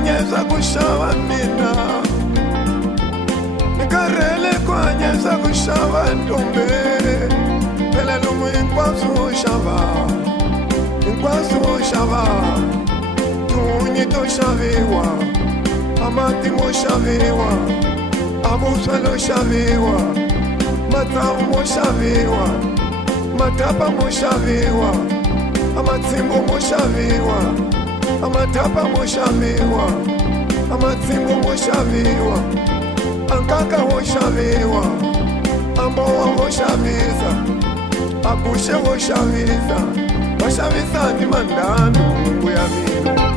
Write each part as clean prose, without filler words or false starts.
kwanyeza kushava mina, nikarele kwanyeza kushava ntombe, phela lumu inkwazo shava, inkwazo shava, tunyi to shaviwa, amati mo shaviwa, abuswa lo shaviwa, matavu mo shaviwa, matapa mo shaviwa, amatsimbo mo shaviwa, amatapa mo shaviwa, amatsimbo mo shaviwa, ankaka ho shaviwa, ambowa ho shavisa, akushe ho shavisa, washavisa ni mandano mungu ya mina.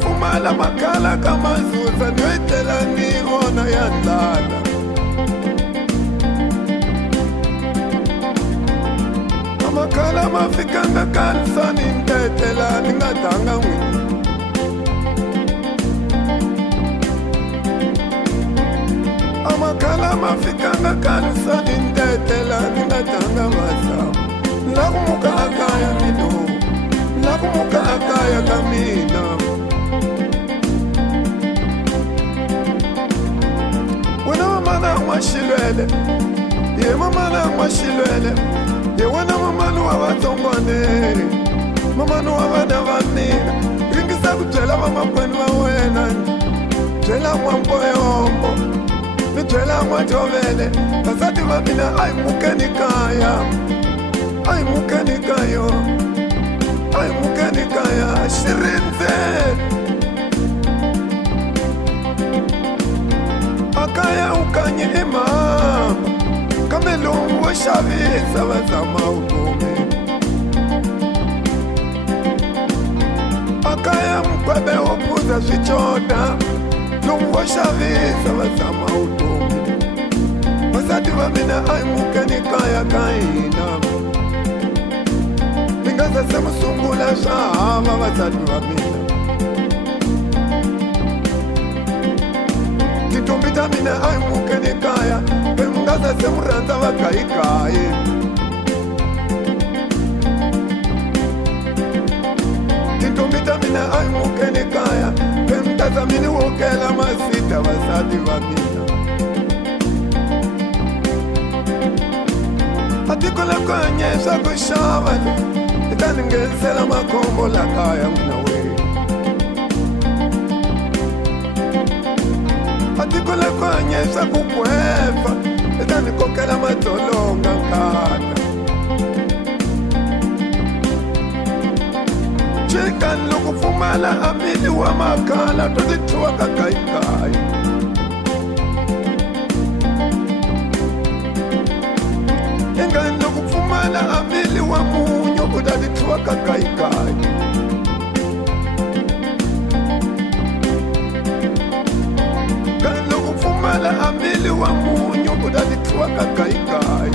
Fumala makala kama zuza niwetela nihona ya ndlala, amakala mafikanga kanisani ntetela ningadanga n'wini, amakala mafikanga kanisani ntetela ningadanga masamu, lakumuka akaya mino, lakumuka akaya kamina. Mashilwele, ye mamana mashilwele, ye wana mamanu wa watongwane, mamanu wa vana vanina, ringisa kutwela mamakwenu wa wena, twela mwampo yombo, nitwela mwatovele, pasati vamina ay mukeni kaya, ay mukeni kayo, ay mukeni kaya, shirinze. Akaya ukanye imama kamelungu washavisa bazama utume, akaya mkwebe opuza zvichoda lungu washavisa bazama utume, vasati vamina aimukeni kaya kaina ningaza semusungula zvahava vasati vamina tumbita mina aimukeni kaya pemungaza semuranda vagayigayi, titumbita mina aimukeni kaya pemutaza mini wokela masita vasati vamina, atikola kanyesha kushavale itaningesela makombo lakaya mnawe, atikola kwanyesa kukwefa etanikokela matolonga nkata, chikani lokufumala amili wa makala totithiwa kagayigayi, ingani lokufumala amili wa munyu utatithiwa kagayigayi, mala amili wa munyu utatithiwa kagayigayi,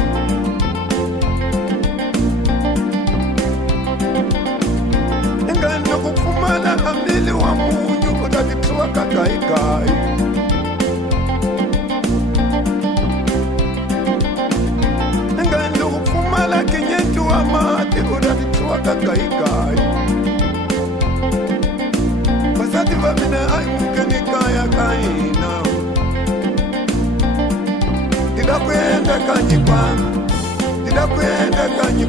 ingani lokufumala amili wa munyu utatithiwa kagayigayi, ingani lokufumala kinyeti wa mati utatithiwa kagayigayi, vasati vamina aimukeni kaya kaina, Dida kwenda kanyi